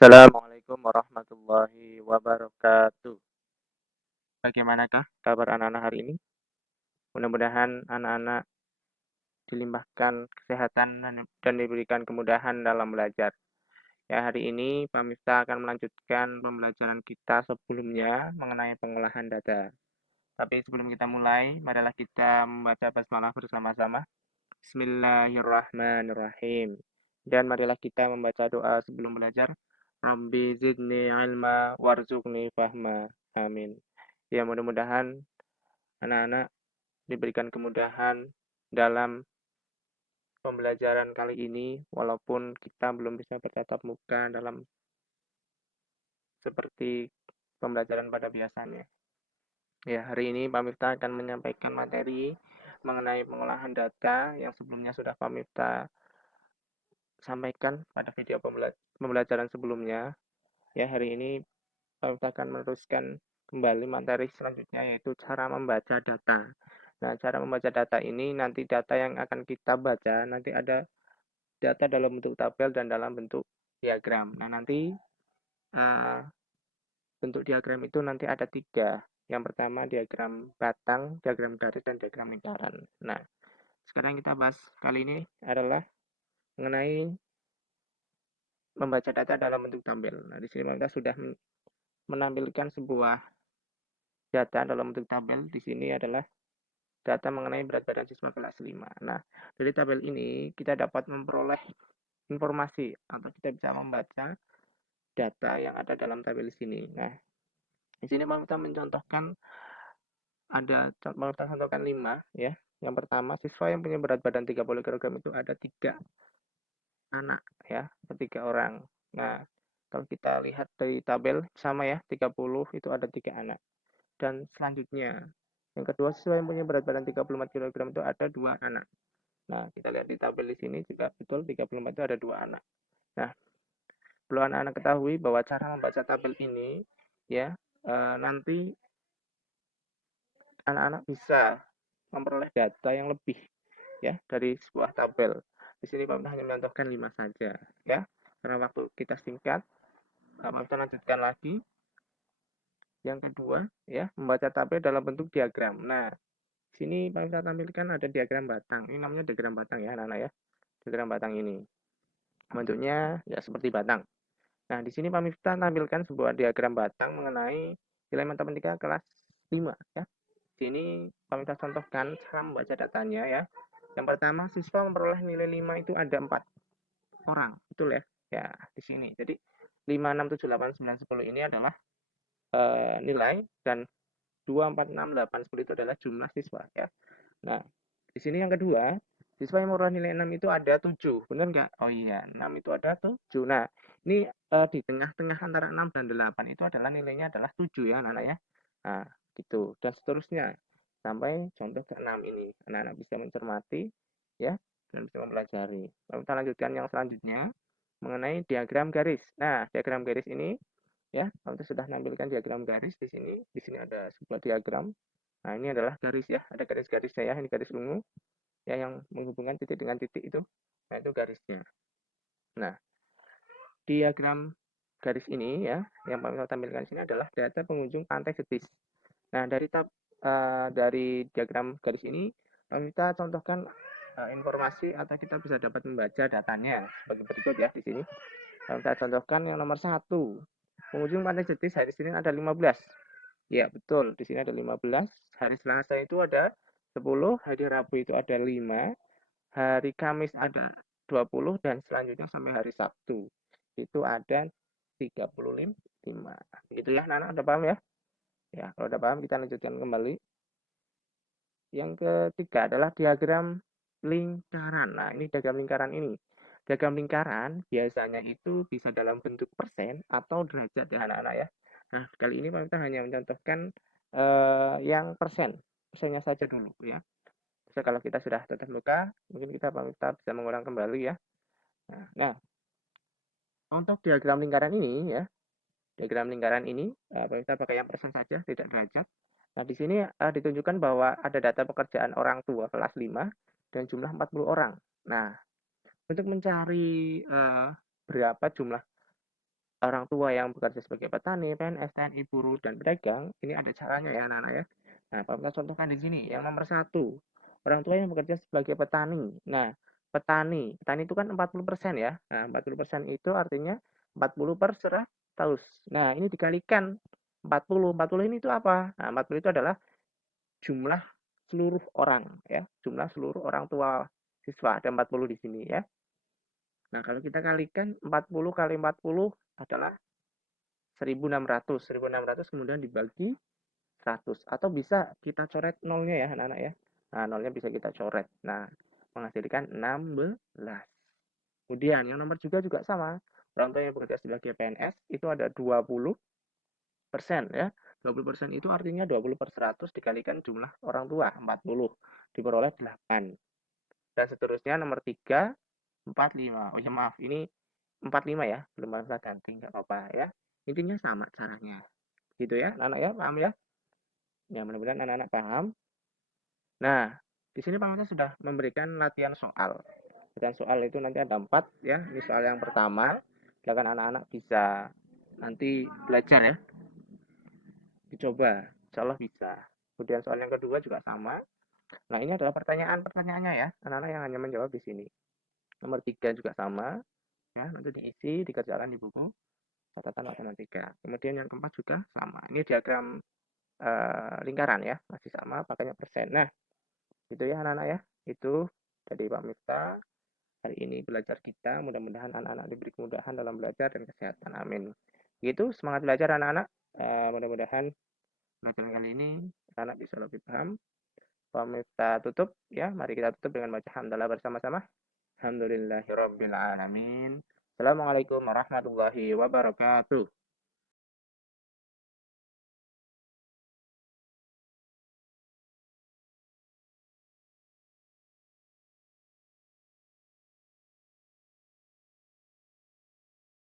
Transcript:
Assalamualaikum warahmatullahi wabarakatuh. Bagaimanakah kabar anak-anak hari ini? Mudah-mudahan anak-anak dilimpahkan kesehatan dan diberikan kemudahan dalam belajar. Ya, hari ini Pak Miftah akan melanjutkan pembelajaran kita sebelumnya mengenai pengolahan data. Tapi sebelum kita mulai, marilah kita membaca basmalah bersama-sama. Bismillahirrahmanirrahim. Dan marilah kita membaca doa sebelum belajar. Rabbi zidni ilma warzuqni fahma. Amin. Ya, mudah-mudahan anak-anak diberikan kemudahan dalam pembelajaran kali ini, walaupun kita belum bisa bertatap muka dalam seperti pembelajaran pada biasanya. Ya, hari ini Pak Miftah akan menyampaikan materi mengenai pengolahan data yang sebelumnya sudah Pak Miftah sampaikan pada video pembelajaran sebelumnya. Ya, hari ini Pak Miftah akan meneruskan kembali materi selanjutnya, yaitu cara membaca data. Nah, cara membaca data ini, nanti data yang akan kita baca nanti ada data dalam bentuk tabel dan dalam bentuk diagram. Nah, nanti bentuk diagram itu nanti ada 3. Yang pertama diagram batang, diagram garis, dan diagram lingkaran. Nah, sekarang kita bahas kali ini adalah mengenai membaca data dalam bentuk tabel. Nah, di sini kita sudah menampilkan sebuah data dalam bentuk tabel. Di sini adalah data mengenai berat badan siswa kelas 5. Nah, dari tabel ini kita dapat memperoleh informasi atau kita bisa membaca data yang ada dalam tabel sini. Nah, di sini mau kita mencontohkan mau kita contohkan 5 ya. Yang pertama, siswa yang punya berat badan 30 kg itu ada 3 anak ya, 3 orang. Nah, kalau kita lihat dari tabel sama ya, 30 itu ada 3 anak. Dan selanjutnya, yang kedua, siswa yang punya berat badan 34 kg itu ada 2 anak. Nah, kita lihat di tabel di sini juga betul 34 itu ada 2 anak. Nah, perlu anak-anak ketahui bahwa cara membaca tabel ini ya, nanti anak-anak bisa memperoleh data yang lebih ya dari sebuah tabel. Di sini Pak hanya mencontohkan 5 saja ya. Karena waktu kita singkat, kita lanjutkan lagi. Yang kedua ya, membaca tabel dalam bentuk diagram. Nah, sini Pak Miftah tampilkan ada diagram batang. Ini namanya diagram batang ya anak-anak ya. Diagram batang ini. Bentuknya ya seperti batang. Nah, di sini Pak Miftah tampilkan sebuah diagram batang mengenai nilai matematika kelas 5 ya. Di sini Pak Miftah contohkan cara membaca datanya ya. Yang pertama, siswa memperoleh nilai 5 itu ada 4 orang. Betul ya? Ya, di sini. Jadi 5, 6, 7, 8, 9, 10 ini adalah nilai dan 2, 4, 6, 8, 10 itu adalah jumlah siswa ya. Nah, di sini yang kedua, siswa yang memperoleh nilai 6 itu ada 7. Benar nggak? Oh iya, 6 itu ada 7. Nah, ini di tengah-tengah antara 6 dan 8 itu adalah nilainya adalah 7 ya anak-anak ya. Nah, gitu. Dan seterusnya sampai contoh ke-6 ini. Anak-anak bisa mencermati ya dan bisa mempelajari. Lalu kita lanjutkan yang selanjutnya mengenai diagram garis. Nah, diagram garis ini ya, kita sudah menampilkan diagram garis di sini. Di sini ada sebuah diagram. Nah, ini adalah garis ya, ada garis-garisnya ya, ini garis ungu ya yang menghubungkan titik dengan titik itu. Nah, itu garisnya. Nah, diagram garis ini ya, yang kami tampilkan di sini adalah data pengunjung Pantai Setis. Nah, dari diagram garis ini kita contohkan informasi atau kita bisa dapat membaca datanya sebagai berikut ya di sini. Kita contohkan yang nomor 1. Pengunjung Pantai Setis hari Senin ada 15. Ya, betul. Di sini ada 15. Hari Selasa itu ada 10, hari Rabu itu ada 5, hari Kamis ada 20, dan selanjutnya sampai hari Sabtu itu ada 35. Gitu ya, Nana, udah paham ya? Ya, kalau udah paham kita lanjutkan kembali. Yang ketiga adalah diagram lingkaran. Nah, ini diagram lingkaran ini. Diagram lingkaran biasanya itu bisa dalam bentuk persen atau derajat ya anak-anak ya. Nah, kali ini kita hanya mencontohkan yang persen. Persennya saja dulu ya. Jadi kalau kita sudah tatap muka, mungkin kita bisa mengulang kembali ya. Nah, untuk diagram lingkaran ini ya, diagram lingkaran ini kita pakai yang persen saja, tidak derajat. Nah, di sini ditunjukkan bahwa ada data pekerjaan orang tua kelas 5 dan jumlah 40 orang. Nah, untuk mencari berapa jumlah orang tua yang bekerja sebagai petani, PNS, TNI, buruh, dan pedagang, ini ada caranya ya anak-anak ya. Nah, Pak kita contohkan di sini. Yang nomor satu, orang tua yang bekerja sebagai petani. Nah, petani itu kan 40% ya. Nah, 40% itu artinya 40 per 100. Nah, ini dikalikan 40. 40 ini itu apa? Nah, 40 itu adalah jumlah seluruh orang ya. Jumlah seluruh orang tua siswa. Ada 40 di sini ya. Nah, kalau kita kalikan 40 kali 40 adalah 1.600. 1.600 kemudian dibagi 100. Atau bisa kita coret nolnya ya anak-anak ya. Nah, nolnya bisa kita coret. Nah, menghasilkan 16. Kemudian yang nomor juga sama. Orang tua yang bekerja sebagai PNS itu ada 20% ya. 20% itu artinya 20 per 100 dikalikan jumlah orang tua 40. Diperoleh 8. Dan seterusnya nomor 3, 45. Oh ya maaf, ini 45 ya. Belum masalah ganti, nggak apa-apa ya. Intinya sama caranya. Gitu ya, anak-anak ya, paham ya? Ya, mudah-mudahan anak-anak paham. Nah, di sini Pak Masa sudah memberikan latihan soal. Latihan soal itu nanti ada 4 ya. Ini soal yang pertama. Silakan anak-anak bisa nanti belajar ya. Dicoba, insya Allah bisa. Kemudian soal yang kedua juga sama. Nah, ini adalah pertanyaannya ya. Anak-anak yang hanya menjawab di sini. Nomor 3 juga sama. Ya, nanti diisi, dikerjakan di buku catatan matematika. Kemudian yang keempat juga sama. Ini diagram lingkaran ya, masih sama, pakainya persen. Nah, itu ya anak-anak ya. Itu dari Pak Miftah. Hari ini belajar kita, mudah-mudahan anak-anak diberi kemudahan dalam belajar dan kesehatan. Amin. Gitu, semangat belajar anak-anak. Mudah-mudahan belajar kali ini anak bisa lebih paham. Pak Miftah tutup ya. Mari kita tutup dengan baca hamdalah bersama-sama. Alhamdulillahirabbil alamin. Assalamualaikum warahmatullahi wabarakatuh.